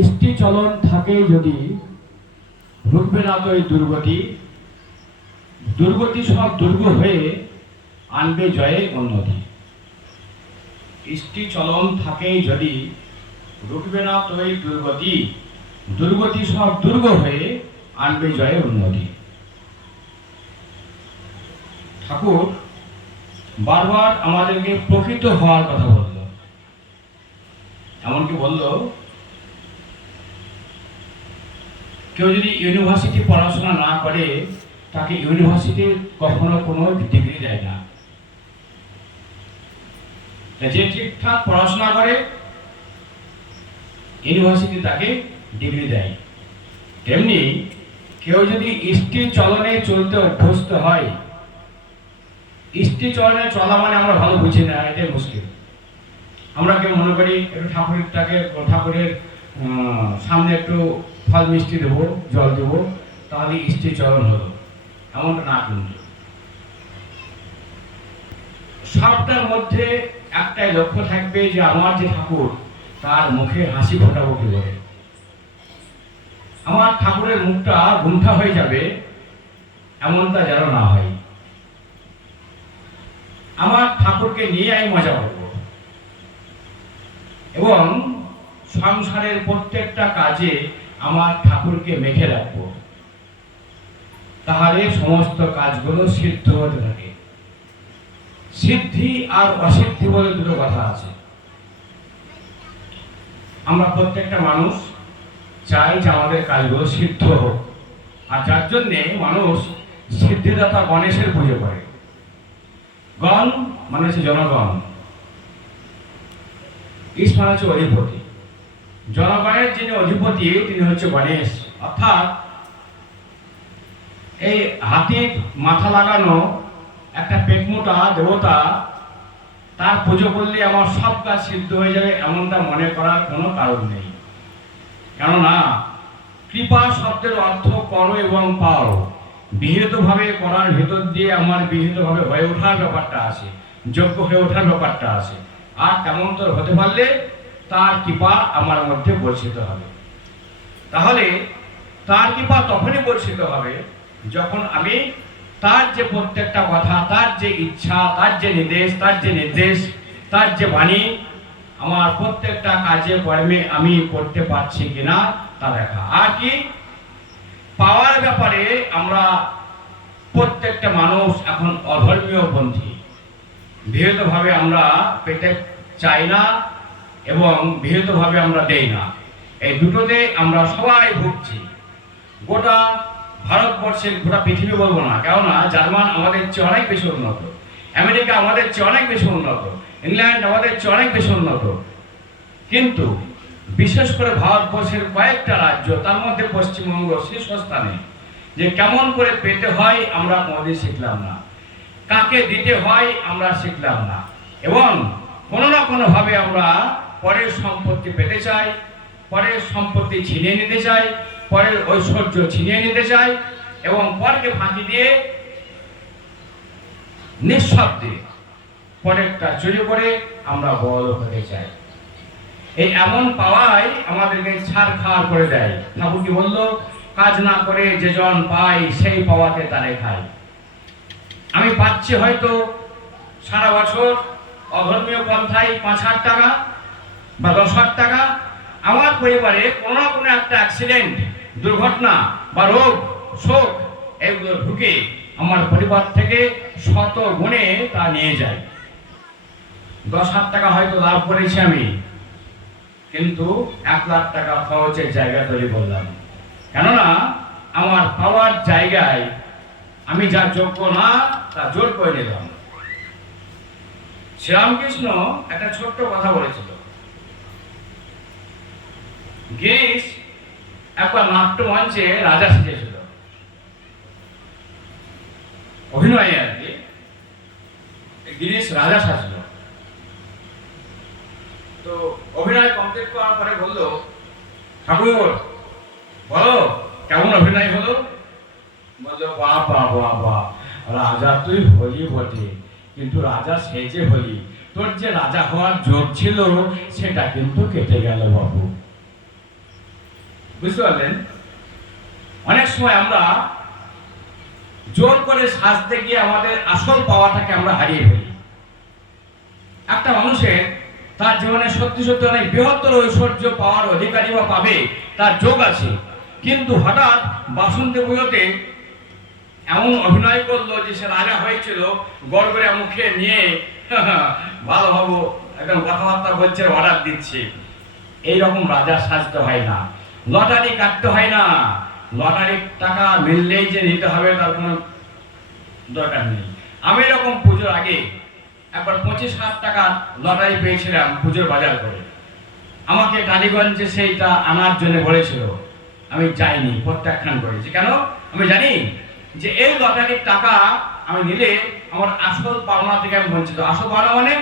ইষ্টি চলন থাকে যদি রুখবে না তো এই দুর্গতি, দুর্গতি সব দুর্গ হয়ে আনবে জয়ে উন্নতি। ইষ্টি চলন থাকে যদি রুখবে না তো এই দুর্গতি, দুর্গতি সব দুর্গ হয়ে আনবে জয়ে উন্নতি। ঠাকুর বারবার আমাদেরকে প্রকৃত হওয়ার কথা বলল, এমনকি বলল কেউ যদি ইউনিভার্সিটি পড়াশোনা না করে তাকে ইউনিভার্সিটির কখনো কোনো ডিগ্রি দেয় না। যে ঠিকঠাক পড়াশোনা করে ইউনিভার্সিটি তাকে ডিগ্রি দেয়। তেমনি কেউ যদি ইষ্টি চলনে চলতে অভ্যস্ত হয়, ইষ্টি চলনে চলা মানে আমরা ভালো বুঝি না, এটাই মুশকিল। আমরা কেউ মনে করি একটু ঠাকুরের সামনে একটু ফল মিষ্টি দেবো, জল দেবো, তাহলে ইষ্টি চলন হলো, এমনটা না। কিন্তু সবটার মধ্যে একটাই লক্ষ্য থাকবে যে আমার যে ঠাকুর তার মুখে হাসি ফোটাবো কি করে। আমার ঠাকুরের মুখটা গুণ্ঠা হয়ে যাবে এমনটা যেন না হয়। আমার ঠাকুরকে নিয়ে আমি মজা করব এবং সংসারের প্রত্যেকটা কাজে আমার ঠাকুরকে মেখে রাখবো, তাহলে সমস্ত কাজগুলো সিদ্ধ হতে থাকে। সিদ্ধি আর অসিদ্ধি বলে দুটো কথা আছে। আমরা প্রত্যেকটা মানুষ চাই যে আমাদের কাজগুলো সিদ্ধ হোক, আর যার জন্যে মানুষ সিদ্ধিদাতা গণেশের পুজো করে। গণ মানে হচ্ছে জনগণ, ইস মানে হচ্ছে অধিপতি। জনগণের যিনি অধিপতি তিনি হচ্ছে গণেশ। অর্থাৎ এই হাতির মাথা লাগানো একটা পেটমোটা দেবতা, তার পুজো করলে আমার সব কাজ সিদ্ধ হয়ে যাবে এমনটা মনে করার কোনো কারণ নেই। কেননা কৃপা শব্দের অর্থ করো এবং পাও, বিহিতভাবে করার ভেতর দিয়ে আমার বিহিতভাবে হয়ে ওঠার ব্যাপারটা আছে, যোগ্য হয়ে ওঠার ব্যাপারটা আছে। আর তেমন তো হতে পারলে তার কৃপা আমার মধ্যে বর্ষিত হবে। তাহলে তার কৃপা তখনই বর্ষিত হবে যখন আমি তার যে প্রত্যেকটা কথা, তার যে ইচ্ছা, তার যে নির্দেশ, তার যে বাণী আমার প্রত্যেকটা কাজে কর্মে আমি করতে পারছি কিনা তা দেখা। আর কি পাওয়ার ব্যাপারে আমরা প্রত্যেকটা মানুষ এখন অধর্মীয় পন্থী, বিহিতভাবে আমরা পেতে চাই না এবং বিহিতভাবে আমরা দেই না। এই দুটোতে আমরা সবাই ভুগছি। গোটা ভারতবর্ষের, গোটা পৃথিবী বলবো না, কেননা জার্মান আমাদের চেয়ে অনেক বেশি উন্নত, আমেরিকা আমাদের চেয়ে অনেক বেশি উন্নত, ইংল্যান্ড আমাদের চেয়ে অনেক বেশি উন্নত, কিন্তু বিশেষ করে ভারতবর্ষের কয়েকটা রাজ্য, তার মধ্যে পশ্চিমবঙ্গ শীর্ষস্থানে, যে কেমন করে পেতে হয় আমরা কোনোদিন শিখলাম না, কাকে দিতে হয় আমরা শিখলাম না, এবং কোনো না কোনোভাবে আমরা পরের সম্পত্তি পেতে চাই, পরের সম্পত্তি ছিনিয়ে নিতে চাই, পরের ঐশ্বর্য ছিনিয়ে নিতে চাই এবং পরকে ফাঁকি দিয়ে নিঃশব্দে পরেরটা চুরি করে আমরা বড় হতে চাই। এই এমন পাওয়াই আমাদেরকে ছাড়খাড় করে দেয়। ঠাকুর কি বললো, কাজ না করে যে জন পায় সেই পাওয়াতে তারে খায়। আমি পাচ্ছি হয়তো সারা বছর অধর্মীয় পন্থায় 5,000 টাকা বা 10,000 টাকা, আমার পরিবারে কোনো না কোনো একটা অ্যাক্সিডেন্ট, দুর্ঘটনা বা রোগ শোক এগুলো ঢুকে আমার পরিবার থেকে শত গুণে তা নিয়ে যায়। 10,000 টাকা হয়তো লাভ করেছি আমি, কিন্তু 1,00,000 টাকা খরচের জায়গা তৈরি করলাম। কেননা আমার পাওয়ার জায়গায় আমি যা যোগ্য না তা জোর করে নিলাম। শ্রীরামকৃষ্ণ একটা ছোট্ট কথা বলেছিল। গিরিশ একবার নাট্য মঞ্চে রাজা সেজেছিল, অভিনয়ে আর কি। গিরিশ রাজা সাজল, তো অভিনয় কমপ্লিট করার পরে বললো, ঠাকুর বলো কেমন অভিনয় হলো? বললো, বাহ বাহ বাহ বাহ, রাজা তুই হলি বটে, কিন্তু রাজা সেজে হলি, তোর যে রাজা হওয়ার যোগ ছিল সেটা কিন্তু কেটে গেল বাবু। বুঝতে পারলেন? অনেক সময় আমরা জোর করে সাজতে গিয়ে আমাদের আসল পাওয়াটাকে আমরা হারিয়ে ফেলি। একটা মানুষের তার জীবনে সত্যি সত্যি অনেক বৃহত্তর ঐশ্বর্য পাওয়ার অধিকারী বা পাবে, তার যোগ আছে, কিন্তু হঠাৎ বাসন্তী পুজোতে এমন অভিনয় করলো যে সে রাজা হয়েছিল, গড়গড়ে মুখে নিয়ে ভালো হবো একদম কথাবার্তা বলছে, অর্ডার দিচ্ছে। এইরকম রাজা সাজতে হয় না, লটারি কাটতে হয় না, লটারির টাকা মিললেই যে নিতে হবে তার কোনো দরকার নেই। আমি এরকম পুজোর আগে একবার 25,000 টাকা লটারি পেয়েছিলাম পুজোর বাজার করে। আমাকে টালিগঞ্জে সেইটা আনার জন্য বলেছিল, আমি যাইনি, প্রত্যাখ্যান করেছি। কেন? আমি জানি যে এই লটারির টাকা আমি নিলে আমার আসল পাওনা থেকে আমি বঞ্চিত। আসল পাওনা মানে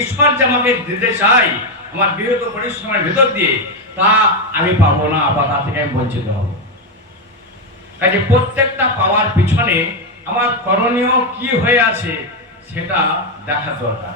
ঈশ্বর যে আমাকে দিতে চাই আমার বৃহৎ পরিশ্রমের ভেতর দিয়ে, তা আমি পাবো না বা তা থেকে আমি বঞ্চিত হব। কাজে প্রত্যেকটা পাওয়ার পিছনে আমার করণীয় কি হয়ে আছে সেটা দেখা দরকার।